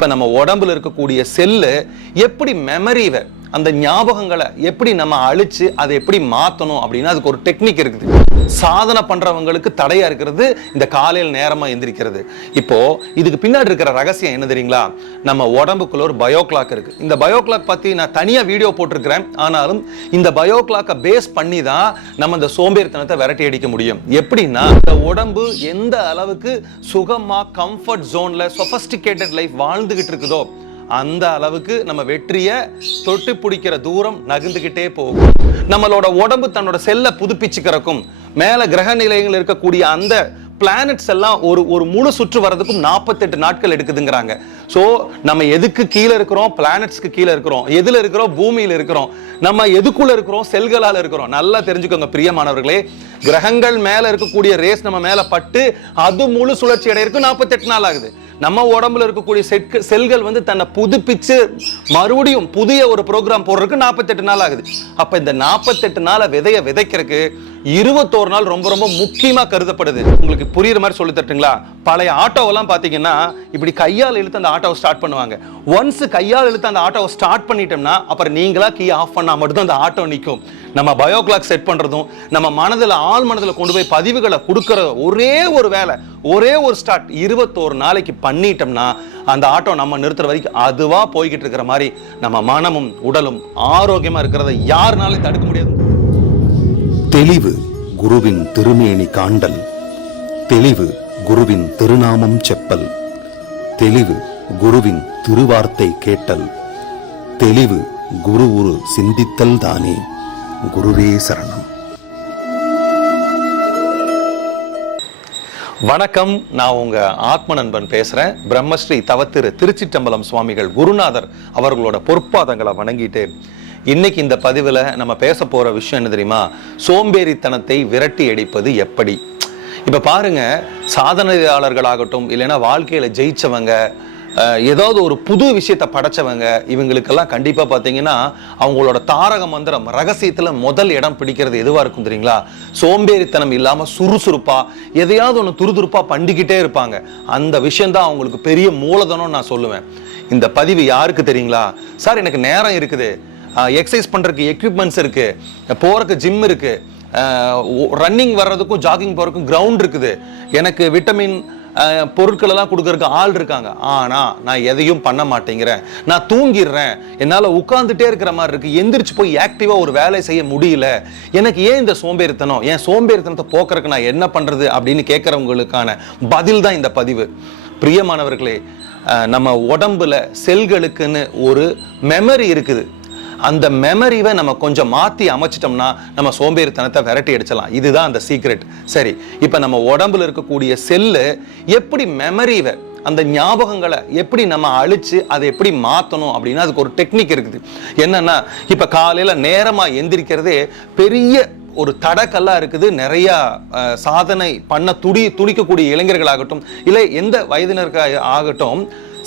இப்ப நம்ம உடம்புல இருக்கக்கூடிய செல்லு எப்படி மெமரிவை அந்த ஞாபகங்களை எப்படி நம்ம அழிச்சு அதை எப்படி மாத்தணும் அப்படின்னா அதுக்கு ஒரு டெக்னிக் இருக்குது. சாதனை பண்றவங்களுக்கு தடையா இருக்கிறது இந்த காலையில் நேரமா எந்திரிக்கிறது. இப்போ இதுக்கு பின்னாடி இருக்கிற ரகசியம் என்ன தெரியுங்களா? நம்ம உடம்புக்குள்ள ஒரு பயோ கிளாக் இருக்கு. இந்த பயோ கிளாக் பத்தி நான் தனியா வீடியோ போட்டிருக்கிறேன். ஆனாலும் இந்த பயோ கிளாக்கை பேஸ் பண்ணி தான் நம்ம இந்த சோம்பேறித்தனத்தை விரட்டி அடிக்க முடியும். எப்படின்னா இந்த உடம்பு எந்த அளவுக்கு சுகமா கம்ஃபர்ட் ஜோன்ல சொபஸ்டிகேட்டட் லைஃப் வாழ்ந்துகிட்டு இருக்குதோ அந்த அளவுக்கு நம்ம வெற்றியை தொட்டு பிடிக்கிற தூரம் நகர்ந்துகிட்டே போகும். நம்மளோட உடம்பு தன்னோட செல்லை புதுப்பிச்சுக்கிறக்கும் மேல கிரக நிலையங்கள் இருக்கக்கூடிய அந்த பிளானட்ஸ் எல்லாம் ஒரு முழு சுற்று வர்றதுக்கும் 48 நாட்கள் எடுக்குதுங்கிறாங்க. ஸோ நம்ம எதுக்கு கீழே இருக்கிறோம்? பிளானட்ஸ்க்கு கீழே இருக்கிறோம். எதுல இருக்கிறோம்? பூமியில இருக்கிறோம். நம்ம எதுக்குள்ள இருக்கிறோம்? செல்களால இருக்கிறோம். நல்லா தெரிஞ்சுக்கோங்க பிரியமானவர்களே, கிரகங்கள் மேல இருக்கக்கூடிய ரேஸ் நம்ம மேல பட்டு அது முழு சுழற்சி அடையிறதுக்கு 48 நாள் ஆகுது. நம்ம உடம்புல இருக்கக்கூடிய செல்கள் வந்து தன்னை புதுப்பிச்சு மறுபடியும் புதிய ஒரு ப்ரோக்ராம் போடுறதுக்கு 48 நாள் ஆகுது. அப்ப இந்த 48 நாளை விதைக்கிறதுக்கு 21 நாள் ரொம்ப ரொம்ப முக்கியமா கருதப்படுது. உங்களுக்கு புரியுற மாதிரி சொல்லி தட்டுங்களா? பழைய ஆட்டோவெல்லாம் பாத்தீங்கன்னா இப்படி கையால் இழுத்து அந்த ஆட்டோவை ஸ்டார்ட் பண்ணுவாங்க. ஒன்ஸ் கையால் இழுத்து அந்த ஆட்டோவை ஸ்டார்ட் பண்ணிட்டோம்னா அப்புறம் நீங்களா கீ ஆஃப் பண்ணா மட்டும் அந்த ஆட்டோ நிற்கும். நம்ம பயோ கிளாக் செட் பண்றதும் நம்ம மனதில் ஆள் மனதில் கொண்டு போய் பதிவுகளை கொடுக்கிற ஒரே ஒரு வேலை, ஒரே ஒரு ஸ்டார்ட் 21 நாளைக்கு பண்ணிட்டோம்னா அந்த ஆட்டோ நம்ம நிறுத்துற வரைக்கும் அதுவா போய்கிட்டு இருக்கிற மாதிரி நம்ம மனமும் உடலும் ஆரோக்கியமா இருக்கிறத யாருனாலும் தடுக்க முடியாது. தெளிவு குருவின் திருமேனி காண்டல், தெளிவு குருவின் திருநாமம் செப்பல், தெளிவு குருவின் திருவார்த்தை கேட்டல், தெளிவு குரு ஒரு சிந்தித்தல் தானே. குருவே சரணம். வணக்கம், நான் உங்க ஆத்ம நண்பன் பேசுறேன். பிரம்மஸ்ரீ தவத்திரு திருச்சிற்றம்பலம் சுவாமிகள் குருநாதர் அவர்களோட பொற்பாதங்களை வணங்கிட்டு இன்னைக்கு இந்த பதிவில் நம்ம பேச போற விஷயம் என்ன தெரியுமா? சோம்பேறித்தனத்தை விரட்டி அடிப்பது எப்படி. இப்ப பாருங்க, சாதனையாளர்களாகட்டும் இல்லைன்னா வாழ்க்கையில ஜெயிச்சவங்க, ஏதாவது ஒரு புது விஷயத்தை படைச்சவங்க, இவங்களுக்கெல்லாம் கண்டிப்பா பாத்தீங்கன்னா அவங்களோட தாரக மந்திரம் ரகசியத்துல முதல் இடம் பிடிக்கிறது எதுவா இருக்கும் தெரியுங்களா? சோம்பேறித்தனம் இல்லாம சுறுசுறுப்பா எதையாவது ஒன்று துருதுருப்பா பண்ணிக்கிட்டே இருப்பாங்க. அந்த விஷயம் தான் அவங்களுக்கு பெரிய மூலதனம் நான் சொல்லுவேன். இந்த பதிவு யாருக்கு தெரியுங்களா? சார் எனக்கு நேரம் இருக்குது, எக்ஸசைஸ் பண்றதுக்கு எக்யூப்மெண்ட்ஸ் இருக்கு, போறதுக்கு ஜிம் இருக்கு, ரன்னிங் வர்றதுக்கும் ஜாகிங் போறதுக்கும் கிரவுண்ட் இருக்குது, எனக்கு விட்டமின் பொருட்கள் எல்லாம் கொடுக்கறதுக்கு ஆள் இருக்காங்க, ஆனா நான் எதையும் பண்ண மாட்டேங்கிறேன், நான் தூங்கிடுறேன், என்னால உட்கார்ந்துட்டே இருக்கிற மாதிரி இருக்கு, எந்திரிச்சு போய் ஆக்டிவா ஒரு வேலை செய்ய முடியல, எனக்கு ஏன் இந்த சோம்பேறித்தனம், ஏன் சோம்பேறித்தனத்தை போக்குறதுக்கு நான் என்ன பண்றது அப்படின்னு கேட்கறவங்களுக்கான பதில் தான் இந்த பதிவு. பிரியமானவர்களே, நம்ம உடம்புல செல்களுக்குன்னு ஒரு மெமரி இருக்குது. அந்த மெமரிவை நம்ம கொஞ்சம் மாற்றி அமைச்சிட்டோம்னா நம்ம சோம்பேறித்தனத்தை விரட்டி அடிச்சலாம். இதுதான் அந்த சீக்ரெட். சரி, இப்போ நம்ம உடம்புல இருக்கக்கூடிய செல்லு எப்படி மெமரிவை அந்த ஞாபகங்களை எப்படி நம்ம அழிச்சு அதை எப்படி மாற்றணும் அப்படின்னா அதுக்கு ஒரு டெக்னிக் இருக்குது. என்னன்னா, இப்போ காலையில் நேரமாக எந்திரிக்கிறதே பெரிய ஒரு தடக்கல்லா இருக்குது. நிறைய சாதனை பண்ண துடிக்கக்கூடிய இளைஞர்களாகட்டும் இல்லை எந்த வயதினருக்கு ஆகட்டும்,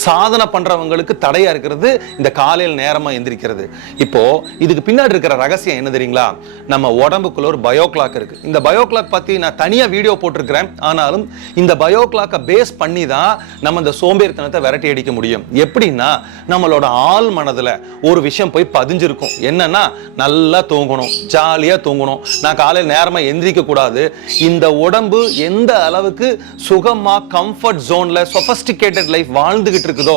சாதனை பண்றவங்களுக்கு தடையா இருக்கிறது இந்த காலையில் நேரமா எந்திரிக்கிறது. இப்போ இதுக்கு பின்னாடி இருக்கிற ரகசியம் என்ன தெரியுங்களா? நம்ம உடம்புக்குள்ள ஒரு பயோ கிளாக் இருக்கு. இந்த பயோ கிளாக் பத்தி நான் தனியா வீடியோ போட்டிருக்கிறேன். ஆனாலும் இந்த பயோ கிளாக்கை பேஸ் பண்ணி தான் நம்ம இந்த சோம்பேறித்தனத்தை விரட்டி அடிக்க முடியும். எப்படின்னா, நம்மளோட ஆள் மனதுல ஒரு விஷயம் போய் பதிஞ்சிருக்கும். என்னன்னா, நல்லா தூங்கணும், ஜாலியா தூங்கணும், நான் காலையில் நேரமா எந்திரிக்க கூடாது. இந்த உடம்பு எந்த அளவுக்கு சுகமா கம்ஃபர்ட் ஜோன்ல சொபஸ்டிகேட்டட் லைஃப் வாழ்ந்து இருக்குதோ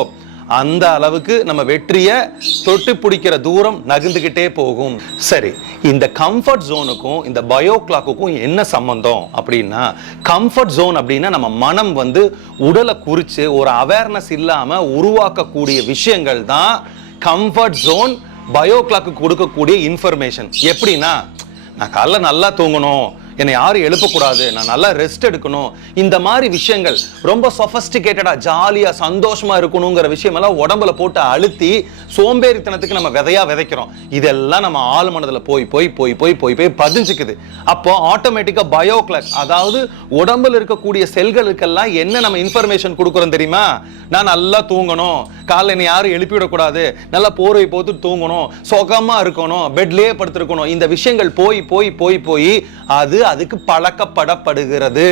அந்த அளவுக்கு நம்ம வெற்றியை தொட்டு பிடிக்கிற தூரம் நகர்ந்துகிட்டே போகும். சரி, இந்த கம்ஃபர்ட் ஜோனுக்கும் இந்த பயோ கிளாக்குக்கும் என்ன சம்பந்தம் அப்படின்னா, கம்ஃபர்ட் ஜோன் அப்படின்னா நம்ம மனம் வந்து உடலை குறித்து ஒரு அவேர்னஸ் இல்லாம உருவாக்கக்கூடிய விஷயங்கள் தான் கம்ஃபர்ட் ஜோன். பயோ கிளாக்கு கொடுக்கக்கூடிய இன்ஃபர்மேஷன் எப்படின்னா, நான் காலைல நல்லா தூங்கணும், என்னை யாரும் எழுப்பக்கூடாது, நான் நல்லா ரெஸ்ட் எடுக்கணும், இந்த மாதிரி விஷயங்கள் ரொம்ப சொபஸ்டிகேட்டடா ஜாலியா சந்தோஷமா இருக்கணுங்கிற விஷயம் எல்லாம் உடம்புல போட்டு அழுத்தி சோம்பேறித்தனத்துக்கு நம்ம விதைக்கிறோம். இதெல்லாம் நம்ம ஆள் மனதுல போய் போய் போய் போய் போய் போய் பதிஞ்சுக்குது. அப்போ ஆட்டோமேட்டிக்கா பயோ கிளாக், அதாவது உடம்புல இருக்கக்கூடிய செல்களுக்கெல்லாம் என்ன நம்ம இன்ஃபர்மேஷன் கொடுக்குறோம் தெரியுமா? நான் நல்லா தூங்கணும், காலைல என்னை யாரும் எழுப்பிவிடக்கூடாது, நல்லா போர்வை போட்டு தூங்கணும், சுகமா இருக்கணும், பெட்லயே படுத்திருக்கணும், இந்த விஷயங்கள் போய் போய் போய் போய் அது அதுக்கு பழக்கப்படப்படுகிறது.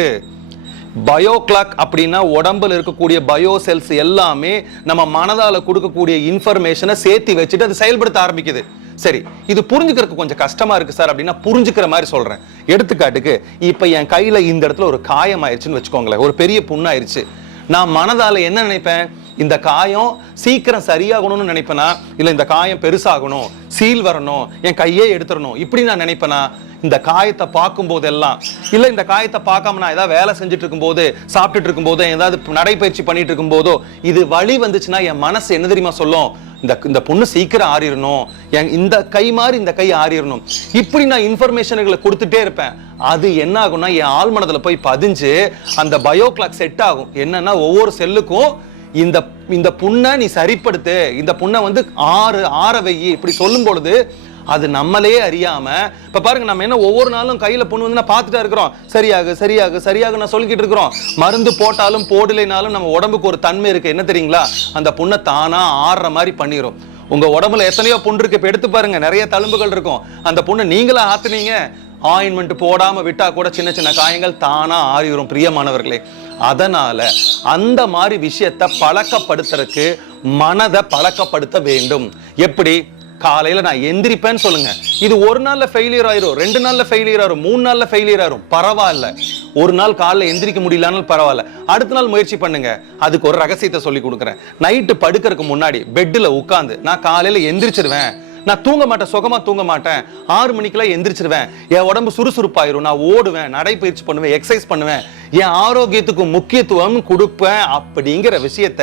பயோ கிளாக் அப்படின்னா உடம்புல இருக்கக்கூடிய பயோ செல்ஸ் எல்லாமே நம்ம மனதால கொடுக்கக்கூடிய இன்ஃபர்மேஷனை சேர்த்து வச்சுட்டு அது செயல்படுத்த ஆரம்பிக்குது. சரி, இது புரிஞ்சுக்கிறதுக்கு கொஞ்சம் கஷ்டமா இருக்கு சார் அப்படின்னா புரிஞ்சுக்கிற மாதிரி சொல்றேன். எடுத்துக்காட்டுக்கு இப்ப என் கையில இந்த இடத்துல ஒரு காயம் ஆயிடுச்சுன்னு வச்சுக்கோங்களேன், ஒரு பெரிய புண்ணாயிருச்சு. நான் மனதால என்ன நினைப்பேன்? இந்த காயம் சீக்கிரம் சரியாகணும்னு நினைப்பேனா, இல்ல இந்த காயம் பெருசாகணும், சீல் வரணும், என் கையே எடுத்துடணும், இப்படி நான் நினைப்பேனா? இந்த காயத்தை பார்க்கும் போதெல்லாம், இல்ல இந்த காயத்தை பார்க்காம நான் ஏதாவது வேலை செஞ்சுட்டு இருக்கும் போது, சாப்பிட்டுட்டு இருக்கும் போதோ, ஏதாவது நடைபயிற்சி பண்ணிட்டு இருக்கும் போதோ இது வலி வந்துச்சுன்னா என் மனசு என்ன தெரியுமா சொல்லும்? இந்த பொண்ணு சீக்கிரம் ஆறிடணும், இந்த கை மாதிரி இந்த கை ஆறிடணும், இப்படி நான் இன்ஃபர்மேஷன்களை கொடுத்துட்டே இருப்பேன். அது என்ன ஆகும்னா என் ஆழ்மனதுல போய் பதிஞ்சு அந்த பயோ கிளாக் செட் ஆகும். என்னன்னா ஒவ்வொரு செல்லுக்கும் இந்த புண்ணை நீ சரிப்படுத்து, இந்த புண்ணை வந்து ஆற வெயி, இப்படி சொல்லும் பொழுது அது நம்மளே அறியாம, இப்ப பாருங்க நம்ம என்ன ஒவ்வொரு நாளும் கையில புண்ணு வந்து பார்த்துட்டா இருக்கிறோம், சரியாக சரியாக சரியாக நான் சொல்லிக்கிட்டு இருக்கிறோம். மருந்து போட்டாலும் போடலைனாலும் நம்ம உடம்புக்கு ஒரு தன்மை இருக்கு, என்ன தெரியுங்களா? அந்த புண்ணை தானா ஆறுற மாதிரி பண்ணிரும். உங்க உடம்புல எத்தனையோ புண்ணு இருக்கு, இப்ப எடுத்து பாருங்க, நிறைய தழும்புகள் இருக்கும். அந்த புண்ணை நீங்களா ஆத்துனீங்க, ஆயின்மெண்ட் போடாம விட்டா கூட சின்ன சின்ன காயங்கள் தானா ஆறிடும் பிரியமானவர்களே. அதனால அந்த மாதிரி விஷயத்தை பழக்கப்படுத்துறதுக்கு மனதை பழக்கப்படுத்த வேண்டும். எப்படி? காலையில நான் எந்திரிப்பேன்னு சொல்லுங்க. இது ஒரு நாள்ல ஃபெயிலியர் ஆயிரும், 2 நாள்ல ஃபெயிலியர் ஆயிரும், 3 நாள்ல ஃபெயிலியர் ஆயிரும், பரவாயில்ல. ஒரு நாள் காலைல எந்திரிக்க முடியலனாலும் பரவாயில்ல, அடுத்த நாள் முயற்சி பண்ணுங்க. அதுக்கு ஒரு ரகசியத்தை சொல்லி கொடுக்குறேன். நைட்டு படுக்கிறதுக்கு முன்னாடி பெட்டில் உட்காந்து நான் காலையில எந்திரிச்சிருவேன், நான் தூங்க மாட்டேன், சுகமா தூங்க மாட்டேன், 6 மணிக்கெல்லாம் எந்திரிச்சிருவேன், என் உடம்பு சுறுசுறுப்பாயிரும், நான் ஓடுவேன், நடைப்பயிற்சி பண்ணுவேன், எக்ஸசைஸ் பண்ணுவேன், என் ஆரோக்கியத்துக்கு முக்கியத்துவம் கொடுப்பேன் அப்படிங்கிற விஷயத்த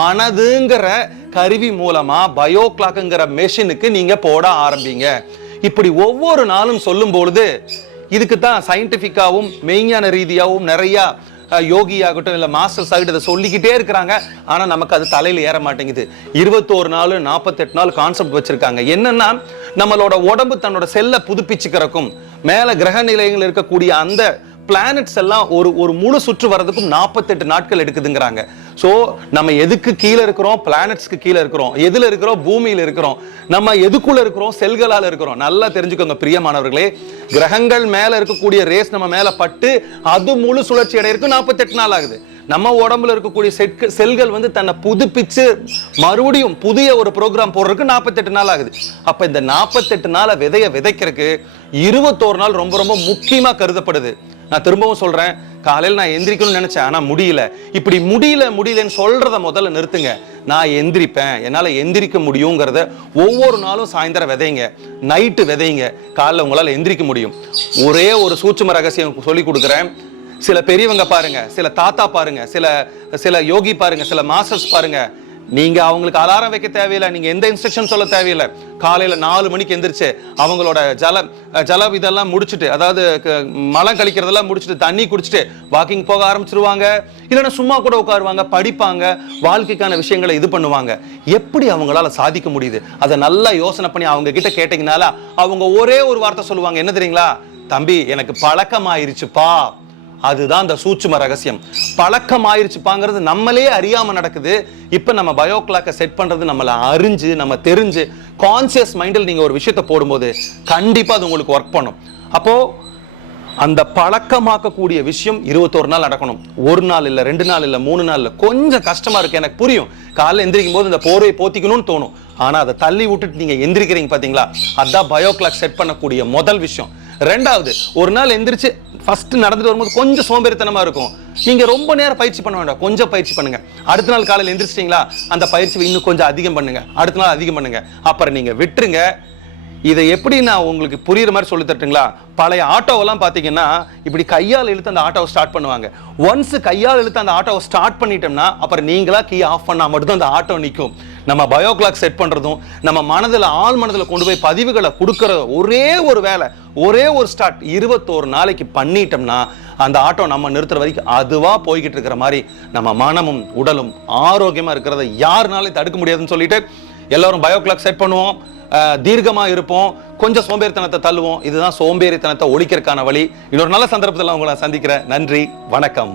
மனதுங்கிற கருவி மூலமா பயோ கிளாக்ங்கிற மெஷினுக்கு நீங்க போட ஆரம்பிங்க. இப்படி ஒவ்வொரு நாளும் சொல்லும் பொழுது, இதுக்கு தான் சயின்டிபிக்காவும் மெய்ஞான ரீதியாகவும் நிறைய யோகி ஆகட்டும் இல்ல மாஸ்டர்ஸ் ஆகட்டும் இதை சொல்லிக்கிட்டே இருக்கிறாங்க. ஆனா நமக்கு அது தலையில ஏற மாட்டேங்குது. 21 நாள் 48 நாள் கான்செப்ட் வச்சிருக்காங்க. என்னன்னா நம்மளோட உடம்பு தன்னோட செல்லை புதுப்பிச்சுக்கிறக்கும் மேல கிரக நிலையங்கள் இருக்கக்கூடிய அந்த பிளானட்ஸ் எல்லாம் ஒரு முழு சுற்று வர்றதுக்கும் 48 நாட்கள் எடுக்குதுங்கிறாங்க. சோ நம்ம எதுக்கு கீழே இருக்கிறோம்? பிளானட்ஸ்க்கு கீழே இருக்கிறோம். எதுல இருக்கிறோம்? பூமியில இருக்கிறோம். நம்ம எதுக்குள்ள இருக்கிறோம்? செல்களால இருக்கிறோம். நல்லா தெரிஞ்சுக்கோங்க பிரியமானவர்களே, கிரகங்கள் மேல இருக்கக்கூடிய ரேஸ் நம்ம மேல பட்டு அது முழு சுழற்சி அடையிறதுக்கு 48 நாள் ஆகுது. நம்ம உடம்புல இருக்கக்கூடிய செல்கள் வந்து தன்னை புதுப்பிச்சு மறுபடியும் புதிய ஒரு ப்ரோக்ராம் போடுறதுக்கு 48 நாள் ஆகுது. அப்ப இந்த 48 நாளை விதைக்கிறதுக்கு 21 நாள் ரொம்ப ரொம்ப முக்கியமா கருதப்படுது. நான் திரும்பவும் சொல்றேன், காலையில் நான் எந்திரிக்கணும்னு நினைச்சேன், ஆனா முடியல. இப்படி முடியலன்னு சொல்றத முதல்ல நிறுத்துங்க. நான் எந்திரிப்பேன், என்னால எந்திரிக்க முடியுங்கிறத ஒவ்வொரு நாளும் சாயந்தரம் விதைங்க, நைட்டு விதைங்க, காலைல உங்களால எந்திரிக்க முடியும். ஒரே ஒரு சூட்சும ரகசியம் சொல்லி கொடுக்குறேன். சில பெரியவங்க பாருங்க, சில தாத்தா பாருங்க, சில யோகி பாருங்க, சில மாஸ்டர்ஸ் பாருங்க, நீங்க அவங்களுக்கு அலாரம் வைக்க தேவையில்லை, நீங்க எந்த இன்ஸ்ட்ரக்ஷன் சொல்ல தேவையில்லை. காலையில 4 மணிக்கு எந்திரிச்சு அவங்களோட ஜல இதெல்லாம் முடிச்சுட்டு, அதாவது மலம் கழிக்கிறதெல்லாம் முடிச்சுட்டு தண்ணி குடிச்சிட்டு வாக்கிங் போக ஆரம்பிச்சிருவாங்க. இல்லைன்னா சும்மா கூட உட்காருவாங்க, படிப்பாங்க, வாழ்க்கைக்கான விஷயங்களை இது பண்ணுவாங்க. எப்படி அவங்களால சாதிக்க முடியுது? அதை நல்லா யோசனை பண்ணி அவங்க கிட்ட கேட்டீங்கனால அவங்க ஒரே ஒரு வார்த்தை சொல்லுவாங்க, என்ன தெரியுங்களா? தம்பி, எனக்கு பழக்கமாயிருச்சுப்பா. அதுதான் அந்த சூட்சும ரகசியம். பழக்கம் ஆயிருச்சுப்பாங்கிறது நம்மளே அறியாம நடக்குது. இப்ப நம்ம பயோ கிளாக்கை செட் பண்றது நம்மள அறிஞ்சு நம்ம தெரிஞ்சு கான்சியஸ் மைண்டில் நீங்க ஒரு விஷயத்தை போடும்போது கண்டிப்பா அது உங்களுக்கு ஒர்க் பண்ணும். அப்போ அந்த பழக்கமாக்கக்கூடிய விஷயம் 21 நாள் நடக்கணும். 1 நாள் இல்ல, 2 நாள் இல்ல, 3 நாள் இல்ல. கொஞ்சம் கஷ்டமா இருக்கு, எனக்கு புரியும். காலைல எந்திரிக்கும் போது இந்த போர்வையை போத்திக்கணும்னு தோணும். ஆனா அதை தள்ளி விட்டுட்டு நீங்க எந்திரிக்கிறீங்க பாத்தீங்களா, அதான் பயோ கிளாக் செட் பண்ணக்கூடிய முதல் விஷயம். 2வது, ஒரு நாள் எந்திரிச்சு ஃபர்ஸ்ட் நடந்துட்டு வரும்போது கொஞ்சம் சோம்பேறித்தனமா இருக்கும். நீங்க ரொம்ப நேரம் பயிற்சி பண்ண வேண்டாம், கொஞ்சம் பயிற்சி பண்ணுங்க. அடுத்த நாள் காலையில் எந்திரிச்சிட்டீங்களா, அந்த பயிற்சி இன்னும் கொஞ்சம் அதிகம் பண்ணுங்க, அடுத்த நாள் அதிகம் பண்ணுங்க, அப்புறம் நீங்க விட்டுருங்க. இதை எப்படி நான் உங்களுக்கு புரியுற மாதிரி சொல்லி தட்டுங்களா? பழைய ஆட்டோவெல்லாம் பார்த்தீங்கன்னா இப்படி கையால் இழுத்து அந்த ஆட்டோவை ஸ்டார்ட் பண்ணுவாங்க. ஒன்ஸ் கையால் இழுத்து அந்த ஆட்டோவை ஸ்டார்ட் பண்ணிட்டோம்னா அப்புறம் நீங்களா கீ ஆஃப் பண்ணால் மட்டும்தான் அந்த ஆட்டோ நிற்கும். நம்ம பயோ கிளாக் செட் பண்ணுறதும் நம்ம மனதில் ஆள் மனதில் கொண்டு போய் பதிவுகளை கொடுக்குற ஒரே ஒரு வேலை, ஒரே ஒரு ஸ்டார்ட் 21 நாளைக்கு பண்ணிட்டோம்னா அந்த ஆட்டோ நம்ம நிறுத்துற வரைக்கும் அதுவா போய்கிட்டு இருக்கிற மாதிரி நம்ம மனமும் உடலும் ஆரோக்கியமாக இருக்கிறத யாருனாலும் தடுக்க முடியாதுன்னு சொல்லிட்டு எல்லாரும் பயோ கிளாக் செட் பண்ணுவோம். தீர்க்கமா இருப்போம், கொஞ்சம் சோம்பேறித்தனத்தை தள்ளுவோம். இதுதான் சோம்பேறித்தனத்தை ஒழிக்கிறதுக்கான வழி. இன்னொரு நல்ல சந்தர்ப்பத்தில் உங்களை சந்திக்கிறேன். நன்றி, வணக்கம்.